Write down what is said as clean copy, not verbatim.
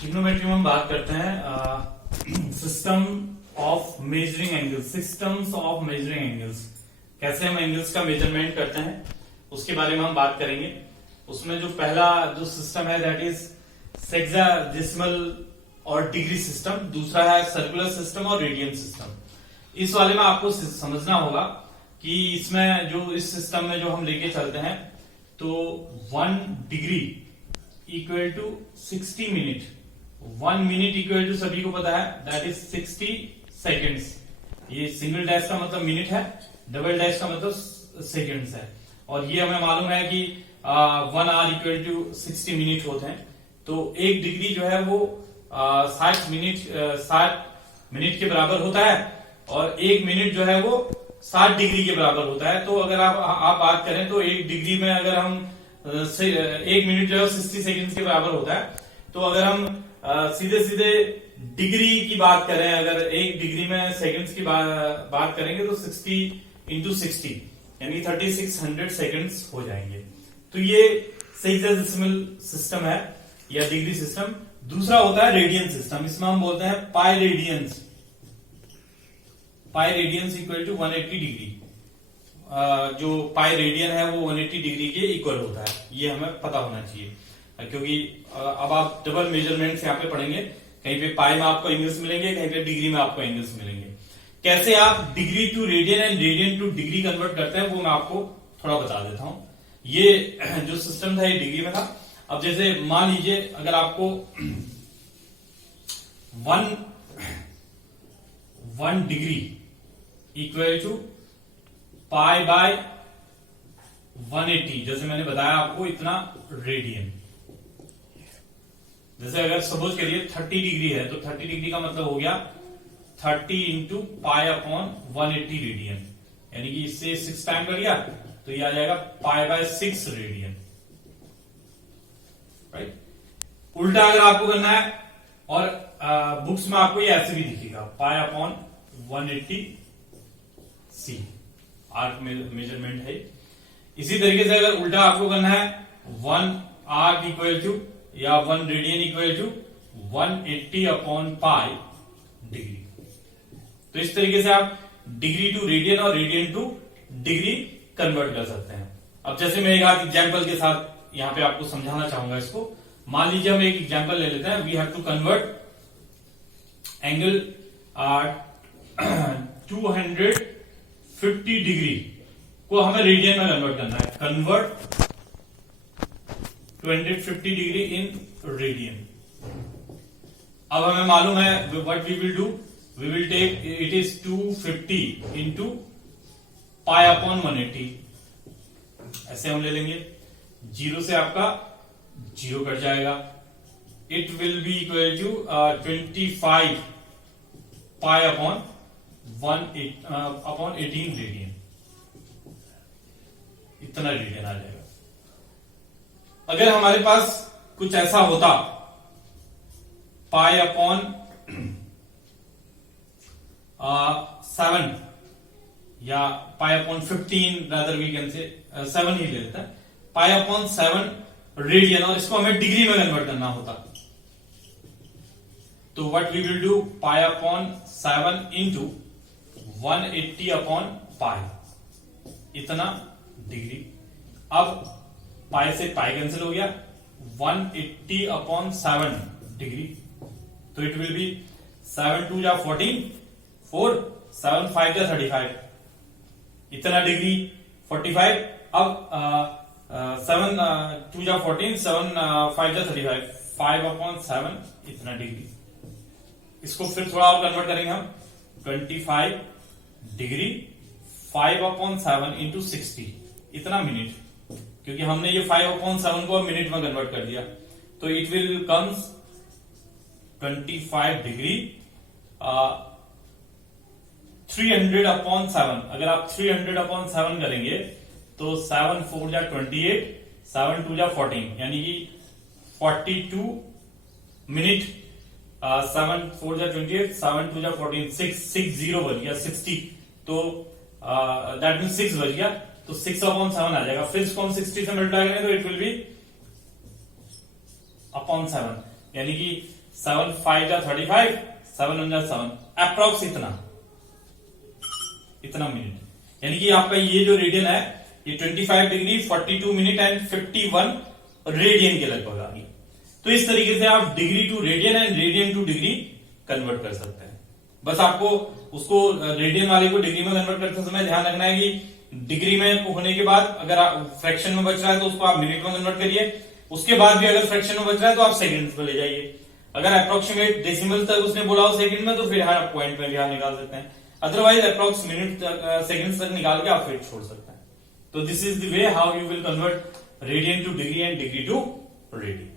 Trigonometry में हम बात करते हैं system of measuring angles, systems of measuring angles, कैसे हम एंगल्स का मेजरमेंट करते हैं उसके बारे में हम बात करेंगे। उसमें जो पहला जो सिस्टम है दैट इज सेक्साडेसिमल और डिग्री सिस्टम, दूसरा है सर्कुलर सिस्टम और रेडियन सिस्टम। इस वाले में आपको समझना होगा कि इसमें जो इस सिस्टम में जो हम लेके चलते हैं तो 1 degree equal to 60 minute, 1 minute equal to सभी को पता है दैट इज 60 सेकेंड्स। ये सिंगल डैश का मतलब मिनट है, डबल डैश का मतलब सेकेंड्स है। और ये हमें मालूम है कि 1 आवर इक्वल टू 60 मिनट होते हैं। तो 1 डिग्री जो है वो 60 मिनट के बराबर होता है और 1 मिनट जो है वो 60 डिग्री के बराबर होता है। तो अगर आप बात करें तो 1 डिग्री में अगर हम 1 मिनट जो है 60 सेकेंड के बराबर होता है। तो अगर हम सीधे सीधे डिग्री की बात करें, अगर 1 डिग्री में सेकेंड्स की बात करेंगे तो 60 इंटू 60 यानी 3600 सेकेंड्स हो जाएंगे। तो ये सेक्साडेसिमल सिस्टम है या डिग्री सिस्टम। दूसरा होता है रेडियन सिस्टम, इसमें हम बोलते हैं pi radians, pi radians equal to 180 degree. जो पाई रेडियन है वो 180 डिग्री के इक्वल होता है, ये हमें पता होना चाहिए क्योंकि अब आप डबल मेजरमेंट्स यहाँ पे पढ़ेंगे, कहीं पे पाई में आपको एंगल्स मिलेंगे, कहीं पे डिग्री में आपको एंगल्स मिलेंगे। कैसे आप degree to radian and radian to degree convert करते हैं वो मैं आपको थोड़ा बता देता हूं। ये जो सिस्टम था ये डिग्री में था। अब जैसे मान लीजिए अगर आपको 1 degree equal to pi by 180, जैसे मैंने बताया आपको इतना रेडियन। जैसे अगर सपोज करिए 30 डिग्री है तो 30 डिग्री का मतलब हो गया 30 इंटू पाई अपॉन 180 रेडियन, यानी कि इससे 6 टाइम कर दिया तो ये आ जाएगा पाई बाय 6 रेडियन, राइट। उल्टा अगर आपको करना है और बुक्स में आपको ये ऐसे भी दिखेगा पाई अपॉन 180 सी, आर्क मेजरमेंट है। इसी तरीके से अगर उल्टा आपको करना है 1 आर्क इक्वल टू या 1 radian equal to 180 upon pi degree. तो इस तरीके से आप डिग्री टू रेडियन और रेडियन टू डिग्री कन्वर्ट कर सकते हैं। अब जैसे मैं एक आध एग्जाम्पल के साथ यहां पे आपको समझाना चाहूंगा इसको। मान लीजिए हम एक एग्जाम्पल ले लेते हैं। We have to convert angle 250 degree को हमें रेडियन में कन्वर्ट करना है। Convert 250 degree in radian. अब हमें मालूम है what we will do, we will take it is 250 into pi upon 180, ऐसे हम ले लेंगे। 0 से आपका 0 कट जाएगा। It will be equal to 25 pi upon 18 radian, इतना रेडियन आ जाएगा। अगर हमारे पास कुछ ऐसा होता पाई अपॉन 7 या pi upon 15, rather we can say 7 ही ले लेता है, पाई अपॉन 7 रेडियन, और इसको हमें डिग्री में कन्वर्ट करना होता तो what we will do, pi upon 7 into 180 upon pi, इतना डिग्री। अब पाई से पाई कैंसिल हो गया, 180 अपॉन 7 डिग्री, तो इट विल बी 7 2 जा 14, 4 7 5 जा 35, इतना डिग्री 45। अब 7 2 जा 14, 7 5 जा 35, 5 अपॉन 7 इतना डिग्री। इसको फिर थोड़ा और कन्वर्ट करेंगे हम, 25 डिग्री 5 अपॉन 7 इंटू 60, इतना मिनट, क्योंकि हमने ये 5 अपॉन 7 को मिनट में कन्वर्ट कर दिया। तो it will comes 25 degree 300 upon 7। अगर आप 300 अपॉन 7 करेंगे तो 7 4 जा 28, 7 2 जा 14, यानी कि 42 मिनट। 7 4 जा 28, 7 2 जा 14, 6 0 बन गया 60, तो दैट मीन 6 बच गया, तो 6 अपॉन 7 आ जाएगा। फिर इसको हम 60 से मल्टीप्लाई करें तो इट विल बी अपॉन 7, यानी कि 7 5 जा 35, 7 1 जा 7, अप्रोक्स इतना मिनट। यानी कि आपका ये जो रेडियन है ये 25 डिग्री 42 मिनट एंड 51 रेडियन के लगभग आ गई। तो इस तरीके से आप degree to radian and radian to degree convert कर सकते हैं। बस आपको उसको रेडियन वाले को डिग्री में कन्वर्ट करते समय ध्यान रखना है कि डिग्री में होने के बाद अगर फ्रैक्शन में बच रहा है तो उसको आप मिनट में कन्वर्ट करिए, उसके बाद भी अगर फ्रैक्शन में बच रहा है तो आप सेकंड्स में ले जाइए। अगर अप्रोक्सीमेट डेसिमल तक उसने बोला हो सेकंड में तो फिर आप पॉइंट में भी आप निकाल सकते हैं, अदरवाइज अप्रोक्स मिनट सेकंड्स तक निकाल के आप फिर छोड़ सकते हैं। तो this is the way how you will convert radian to degree and degree to radian.